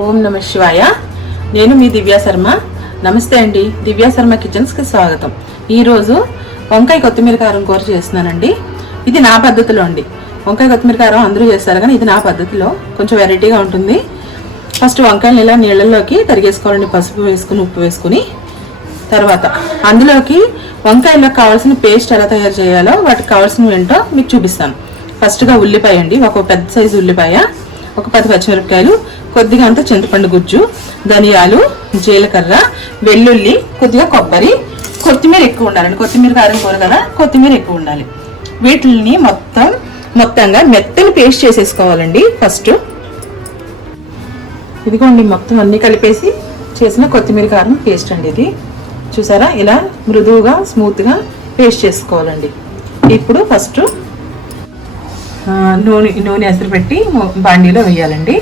ఓం నమ శివాయ. నేను మీ దివ్యా శర్మ. నమస్తే అండి. దివ్యా శర్మ కిచెన్స్కి స్వాగతం. ఈరోజు వంకాయ కొత్తిమీర కారం కూర చేస్తున్నానండి. ఇది నా పద్ధతిలో అండి. వంకాయ కొత్తిమీర కారం అందరూ చేస్తారు కానీ ఇది నా పద్ధతిలో కొంచెం వెరైటీగా ఉంటుంది. ఫస్ట్ వంకాయలు ఇలా నీళ్ళల్లోకి తరిగేసుకోవాలండి. పసుపు వేసుకుని ఉప్పు వేసుకుని తర్వాత అందులోకి వంకాయలకు కావాల్సిన పేస్ట్ ఎలా తయారు చేయాలో వాటికి కావాల్సినవి ఏంటో మీకు చూపిస్తాను. ఫస్ట్గా ఉల్లిపాయ అండి, ఒక పెద్ద సైజు ఉల్లిపాయ, ఒక 10 పచ్చిమిరపకాయలు, కొద్దిగా అంత చింతపండు గుజ్జు, ధనియాలు, జీలకర్ర, వెల్లుల్లి, కొద్దిగా కొబ్బరి, కొత్తిమీర ఎక్కువ ఉండాలండి. కొత్తిమీర కారం కూర కదా, కొత్తిమీర ఎక్కువ ఉండాలి. వీటిని మొత్తంగా మెత్తని పేస్ట్ చేసేసుకోవాలండి. ఫస్ట్ ఇదిగోండి మొత్తం అన్ని కలిపేసి చేసిన కొత్తిమీర కారం పేస్ట్ అండి. ఇది చూసారా, ఇలా మృదువుగా స్మూత్గా పేస్ట్ చేసుకోవాలండి. ఇప్పుడు ఫస్ట్ నూనె ఎసరు పెట్టి బాండీలో వేయాలండి.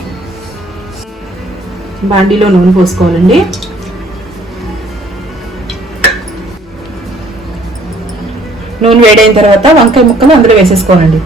బాండీలో నూనె పోసుకోవాలండి. నూనె వేడైన తర్వాత వంకాయ ముక్కలు అందులో వేసేసుకోవాలండి.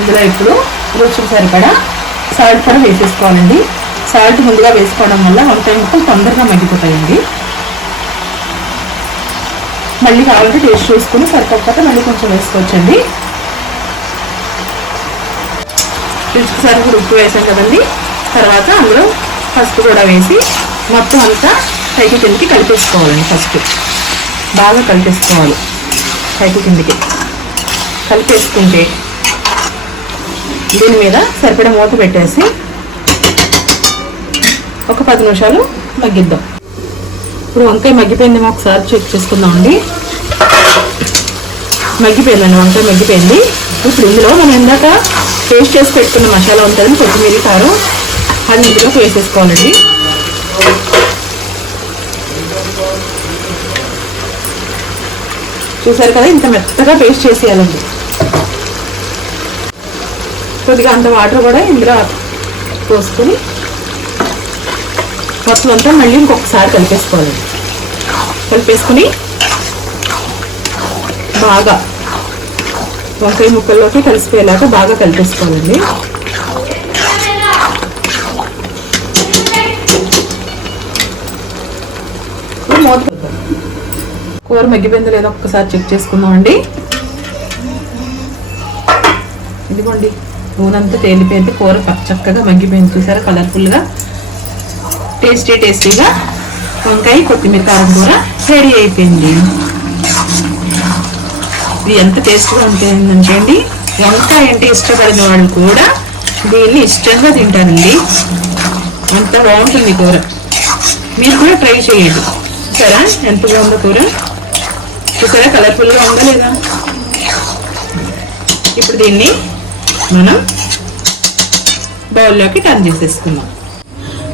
ఇందులో ఇప్పుడు రుచికి సరిపడా సాల్ట్ కూడా వేసేసుకోవాలండి. సాల్ట్ ముందుగా వేసుకోవడం వల్ల వంకాయ ముక్కలు తొందరగా మగ్గిపోతాయండి. మళ్ళీ కావాలంటే టేస్ట్ చూసుకుని సరిపోకపోతే మళ్ళీ కొంచెం వేసుకోవచ్చండి. రుచికి సరిపడా ఉప్పు వేసాం కదండి. తర్వాత అందులో పసుపు కూడా వేసి మొత్తం అంతా పైకి కిందికి కలిపేసుకోవాలండి. ఫస్ట్ బాగా కలిపేసుకోవాలి. పైకి కిందికి కలిపేసుకుంటే దీని మీద సరిపడా మూత పెట్టేసి ఒక 10 నిమిషాలు మగ్గిద్దాం. ఇప్పుడు వంకాయ మగ్గిపోయిందేమో ఒకసారి చెక్ చేసుకుందామండి. మగ్గిపోయిందండి, వంకాయ మగ్గిపోయింది. ఇప్పుడు ఇందులో మనం ఇందాక పేస్ట్ చేసి పెట్టుకున్న మసాలా ఉంటుందని కొత్తిమీర కారం అది ఇందులోకి వేసేసుకోవాలండి. చూసారు కదా, ఇంత మెత్తగా పేస్ట్ చేసేయాలండి. కొద్దిగా అంత వాటర్ కూడా ఇందులో పోసుకొని మొత్తం అంతా మళ్ళీ ఇంకొకసారి కలిపేసుకోవాలండి. కలిపేసుకుని బాగా వంకాయ ముక్కల్లోకి కలిసిపోయేలాగా బాగా కలిపేసుకోవాలండి. మూత కూర మగ్గిపోయిందో లేదో ఒక్కసారి చెక్ చేసుకుందామండి. ఇదిగోండి నూనె అంతా తేలిపోయింది, కూర చక్కగా మగ్గిపోయింది. చూసారా, కలర్ఫుల్గా టేస్టీగా వంకాయ కొత్తిమీర కారం కూర రెడీ అయిపోయింది. ఇది ఎంత టేస్ట్గా ఉంటుందంటే అండి, వంకాయ అంటే ఇష్టపడిన వాళ్ళు కూడా దీన్ని ఇష్టంగా తింటారండి. అంత బాగుంటుంది కూర. మీరు కూడా ట్రై చేయండి. చూసారా ఎంత బాగుందో కూర. చూసారా కలర్ఫుల్గా ఉందా లేదా. ఇప్పుడు దీన్ని మనం బౌల్లోకి టర్న్ చేసేసుకుందాం.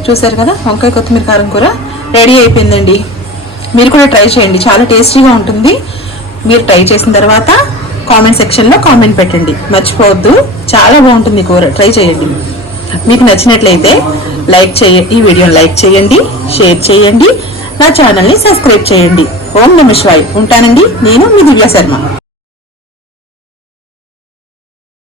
చూసారు కదా, వంకాయ కొత్తిమీర కారం కూర రెడీ అయిపోయిందండి. మీరు కూడా ట్రై చేయండి, చాలా టేస్టీగా ఉంటుంది. మీరు ట్రై చేసిన తర్వాత కామెంట్ సెక్షన్లో కామెంట్ పెట్టండి, మర్చిపోవద్దు. చాలా బాగుంటుంది కూర, ట్రై చేయండి. మీకు నచ్చినట్లయితే ఈ వీడియోని లైక్ చేయండి, షేర్ చేయండి, నా ఛానల్ని సబ్స్క్రైబ్ చేయండి. ఓం నమ శివాయ. ఉంటానండి. నేను మీ దివ్యా శర్మ.